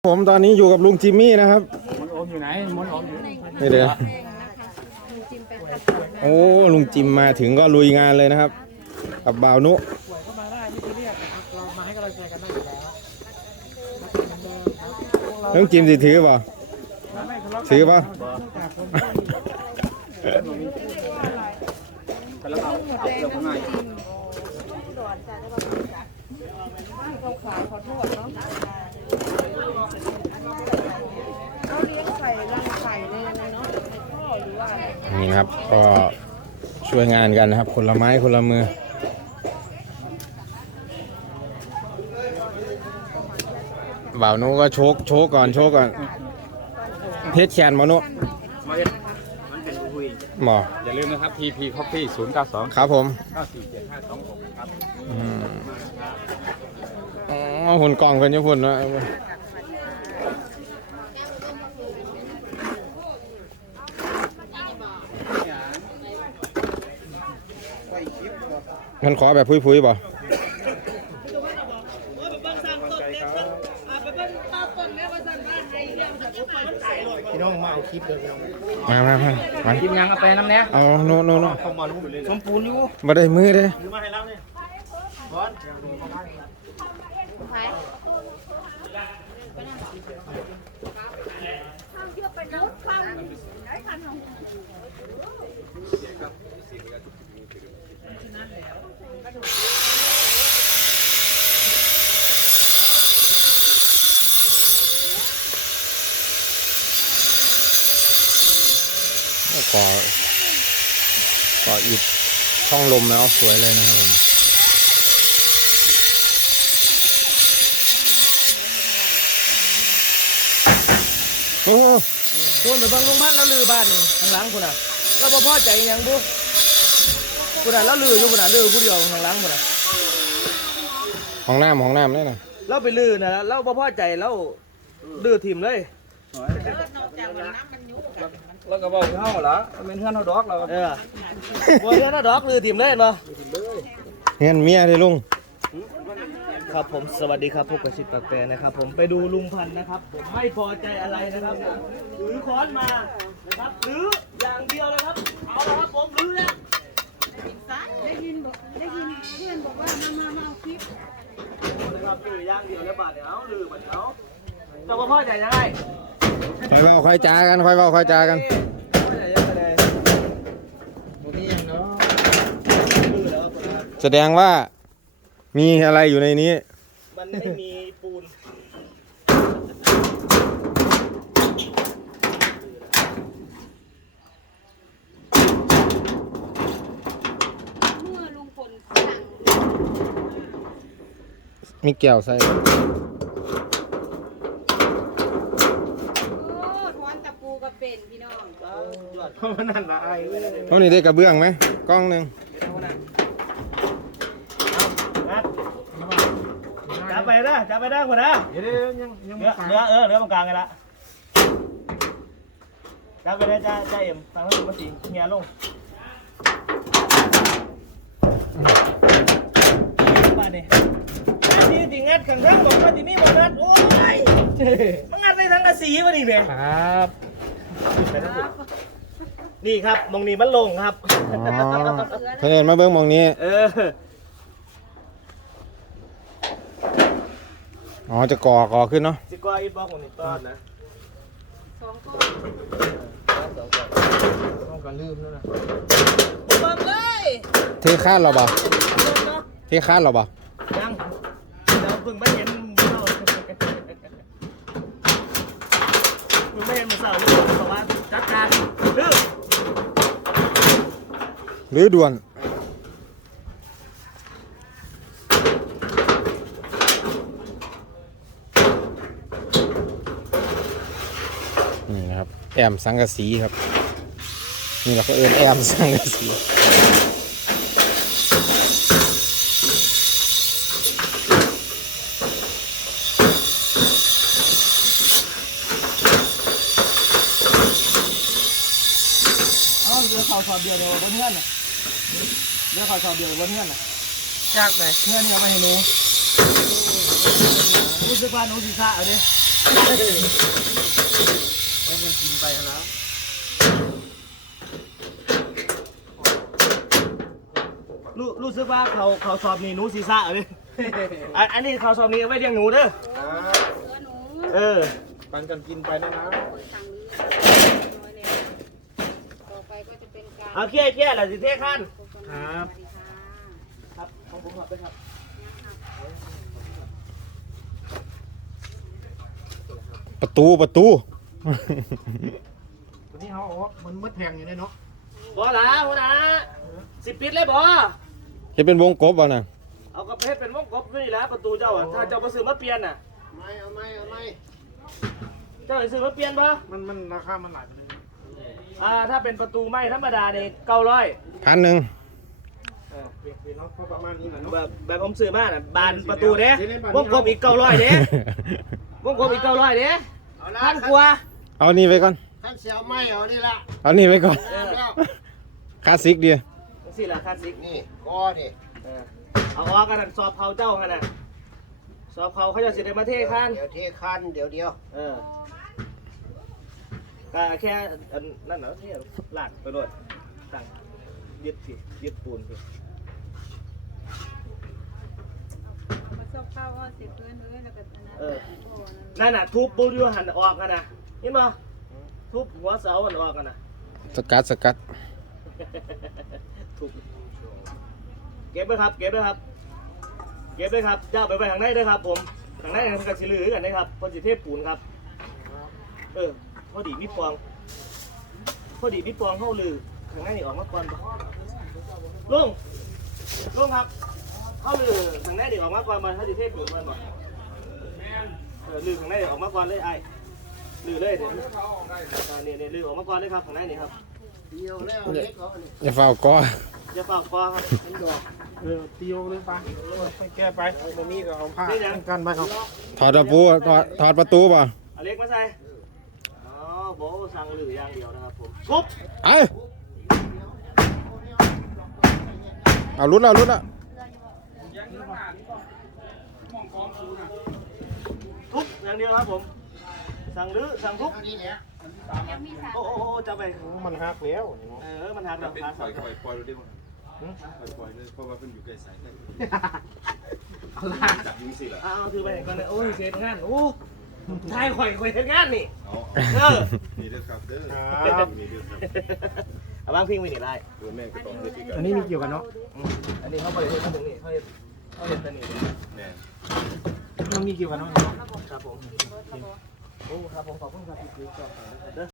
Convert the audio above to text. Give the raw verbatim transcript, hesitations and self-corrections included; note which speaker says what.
Speaker 1: ผมตอนนี้อยู่กับลุงจิมมี่นะครับ
Speaker 2: มนโอมอยู่ไหนมนโอมอยู่
Speaker 1: นี่เลยโอ้ลุงจิมมาถึงก็ลุยงานเลยนะครับกับบ่าวนุ
Speaker 2: ป่วยก็มาได้ไม่ซีเรียสนะครับเรามาให้กำลังใจกันได้อยู่แล้ว
Speaker 1: ลุงจิมสิถือป่ะถือป่ะนี่นะครับก็ช่วยงานกันนะครับคนละไม้คนละมือบ่าวนุก็โชกโชกก่อนโชกก่อนเทสแคนบ่าวนุหมอ
Speaker 2: อย่าลืมนะครับ ที พี Coffee ศูนย์ เก้า สอง
Speaker 1: ครับผม
Speaker 2: เก้า สี่ เจ็ด ห้า สอง หกครับ
Speaker 1: อ๋อหุ่นกล่องกันญี่ปุ่นนะมันขอแบบพุยๆป่ะ
Speaker 2: พี่น้องมาเอาคลิปเลยพี่น้อง
Speaker 1: มามามามา
Speaker 2: คลิปยังเอาไปน้ำเนี้ย
Speaker 1: เอาโน่โน่โน่
Speaker 2: สมปูนอยู่
Speaker 1: มาได้มือเลย
Speaker 2: มาให้เราเนี่ยบอล
Speaker 1: ก่อก่ออิฐช่องลมแล้วสวยเลยนะครับผมโอ้
Speaker 2: คุณไปบังลงบ้านแล้วลือบ้านทางหลังคุณอ่ะเราพอพอใจยังบุคุณอ่ะแล้วลืออยู่คุณอ่ะลือผู้เดียวทางหลังคุณอ่ะ
Speaker 1: ห้องน้ำห้องน้ำนี่นะ
Speaker 2: เราไปลือนะเราพอพอใจแล้วลือทีมเลยแล้วก็บอกเท่าเหรอเป็นเพื่อนเท่าดอกเราเออบอกเพื่อนเท่าดอกลือทีมเลยเนาะ
Speaker 1: เงี้ยเมียเลยลุง
Speaker 2: ครับผมสวัสดีครับพบกับชิดปากแปรนะครับผมไปดูลุงพันธ์นะครับผมไม่พอใจอะไรนะครับถือค้อนมานะครับถืออย่างเดียวนะครับเอาละครับผมถือแล้ว
Speaker 3: ได้ยินบอกได้ยินเพื่อนบอกว่ามามามาเอาคลิป
Speaker 2: นะครับถืออย่างเดียวแล้วบาดเดี๋ยวเอาลือเหมือนเขาจะมาพอใจยังไง
Speaker 1: คอยเบาคอยจากันคอยเบาคอยจากันแสดงว่ามีอะไรอยู่ในนี้
Speaker 2: มันไม่มีปูน
Speaker 3: เมื่อลุงพล
Speaker 1: มีแก้วใส่
Speaker 3: เป็นพี่น้อง
Speaker 2: เพราะนั่นละไอ้
Speaker 1: เขานี่ได้กระเบื้องไหมกล้องหนึ่ง
Speaker 2: จับไปนะจับไปได้หมดนะเดี๋ยวยังยังเนื้อเนื้อเออเนื้อตรงกลางไงละจับไปได้จ้าจ้าเอ็มฟังแล้วดูมาสิเงียลงมาเนี่ยที่ติงัดขังข้างบอกว่าที่นี่บอกงัดโอ้ยมันงัดในทางกระสีมาดิเบครับนี่ครับมองนี้มันลงครับ
Speaker 1: เพื่อนมาเบิ้งมองนี้
Speaker 2: เออ
Speaker 1: อ๋อจะก่อก่อขึ้นเนาะ
Speaker 2: จะก่ออีบล็อกของนี่ต้อนนะ
Speaker 3: สองก้อน
Speaker 2: สองก้อนต้องการลืมแล้วนะบังเลย
Speaker 1: เทคาดเราบ่เทคาดเราบ่
Speaker 2: ยังเราเพิ่งไม่เห็นเราเพิ่งไม่เห็นมือสาวเลยบอกว่าจัดการลืม
Speaker 1: หรือด่วนนี่นะครับแอมสังกะสีครับนี่เราก็เอิ้นแอมสังกะสี
Speaker 2: เรือเขาสอบเดียวเดียวบนเงื่อนน่ะเรือเขาสอบเดียวบนเงื่อนน่ะจากไหนเงื่อนนี่เอาไปให้หนูรู้สึกว่าหนูศีรษะเอาดิแล้วมันกินไปแล้วรู้รู้สึกว่าเขาเขาสอบนี่หนูศีรษะเลย อันอันนี้เขาสอบนี่เอาไว้เลี้ยงหนูเด้อ
Speaker 3: เสือหนู
Speaker 2: เออ
Speaker 4: ปันกันกินไปนะนะ
Speaker 3: คนสั่งนี้น้อยแล้วต่อไปก็จะเป็นการ
Speaker 2: เอาเคี่ยเคี่ยแหละสิเท่ขั้น
Speaker 4: ครับ
Speaker 3: สวัสดีค่ะ
Speaker 2: ครับของผมขอบด้วยครับ
Speaker 1: ประตูประตู
Speaker 4: วันนี้เขาบอกว่ามันมืดแพงอยู่เนี่ยเนาะ
Speaker 2: บอละหัวหน้าสิปิดเลยบอ
Speaker 1: เห็นเป็นวงกบบ่น่ะ
Speaker 2: เอากระเพชรเป็นวงกบนี่แหละประตูเจ้าอ่ะถ้าเจ้ามาซื้อมาเปลี่ยนน่ะ
Speaker 4: ไม่เอาไม่เอาไม่
Speaker 2: เจ้าจะซื้อมาเปลี่ยนปะ
Speaker 4: มันมันราคามันหลายไปเลย
Speaker 2: อ่าถ้าเป็นประตูไม้ธรรมดาเนี่ยเก้าร้อย
Speaker 1: พันหนึ่ง
Speaker 4: เปลี่ยนเปลี่ยนเนาะเพราะประมาณนี้แหละเนาะ
Speaker 2: แบบแบบผมซื้อมาน่ะบานประตูเด้วงกบอีกเก้าร้อยเด้วงกบอีกเก้าร้อยเด้พันกว่า
Speaker 1: เอานี่ไว้ก่อน
Speaker 4: ท่านเสียวไม่เอานี่ละ
Speaker 1: เอานี่ไว้ก่อน
Speaker 2: เออ
Speaker 4: แล้ว
Speaker 1: คลาสสิกดี
Speaker 2: สี่ละคลาสสิก
Speaker 4: นี่ก้อนี่
Speaker 2: เออเอาออกกันนะสอบเผาเจ้ากันนะสอบเผาเขาจะสิได้มาเทขั้น
Speaker 4: เดี๋ยวเทคันเดี๋ยวเดียว
Speaker 2: เออก็แค่อันนั่นเหรอที่ลาดไปโดดตั้งยึดสิยึดปูนสิ
Speaker 3: มาชอบข้าวว่าเสร็จเพื่อนเลยแล้วก็อันนั้น
Speaker 2: เออ
Speaker 3: โอ้นั่น
Speaker 2: นั่นน่ะทุบปูนอยู่หันออกกันนะนี่มาทุบหัวเสามันออกกันนะ
Speaker 1: สกัดสกัด
Speaker 2: ทุบเก็บเลยครับ เก็บเลยครับ เก็บเลยครับย่าไปไปทางไหนด้วยครับ ผมทางไหนทางกระชิลือกันนะครับพอสิเทพปูนครับ เออพอดีมีปองพอดีมีปองเข้าลือทางไหนนี่ออกมาก่อนลุงลุงครับ เข้าลือทางไหนนี่ออกมาก่อนมาถ้าสิเทพปูนมันบ่เออลือทางไหนนี่ออกมาก่อนเลยไอ้ลือเลยเดี๋ยวอ่านี่นี่ลือออกมาก่อนเลยครับทางไหนนี่ครับ
Speaker 4: เดียวแล้วเล็กเอาอันนี้
Speaker 1: อย่าเฝ้าก้อ
Speaker 2: อย่าฝากคอครับ
Speaker 4: เป็นดอกเออเตียวเลยไปไปแก้ไปมันมีก็เอาผ้ากันไปเอา
Speaker 1: ถอดประตูถอดถอดประตูป่ะ
Speaker 2: อเล็กมาใส่อ๋อโบสั่งลืออย่างเดียวนะครับผมทุบ
Speaker 1: ไอ้เอาลุ้นเอาลุ้นอ่ะ
Speaker 2: ทุบอย่างเดียวครับผม สั่งลือสั่งทุบ
Speaker 4: เท่านี้แหละ
Speaker 3: ยังมีสาม
Speaker 2: โอ้โอ้โอ้จะไป
Speaker 4: มันหักแล้ว
Speaker 2: เออ มันหักดอก
Speaker 5: เป็น
Speaker 2: หัก
Speaker 5: ปล่อยปล่อยปล่อยเลยได้ไหมปล่อยปล่อยเลยเพราะว่าเพิ่นอยู่ใกล้สายไฟ
Speaker 4: เอาล่ะ
Speaker 5: จับยิงสิล่ะ
Speaker 2: อ้าวถือไปก่อนเลยโอ้ยเสร็จงาน โอ้ทายข่อยข่อยเสร็จงานนี่
Speaker 5: เอา
Speaker 2: เออ
Speaker 5: นี่เด้อครับเด้อ
Speaker 4: ครับ
Speaker 5: นี่เด้อครับ
Speaker 2: เอาบ้างพิงไปนี่ได้
Speaker 5: ตัวแม่ก็ต้องเฮ็ดอีก
Speaker 4: อันนี้มีเกี่ยวกันเนาะ
Speaker 2: อืมอันนี้เขาบริเวณมาถึงนี่เขาเห็นเขาเห็นแต่นี่
Speaker 5: แน่
Speaker 4: มันมีเกี่ยวกันเนาะ
Speaker 2: ครับผม โอ้ ครับผม ขอบคุณครับที่ซื้อก่อนนะครับเด้อ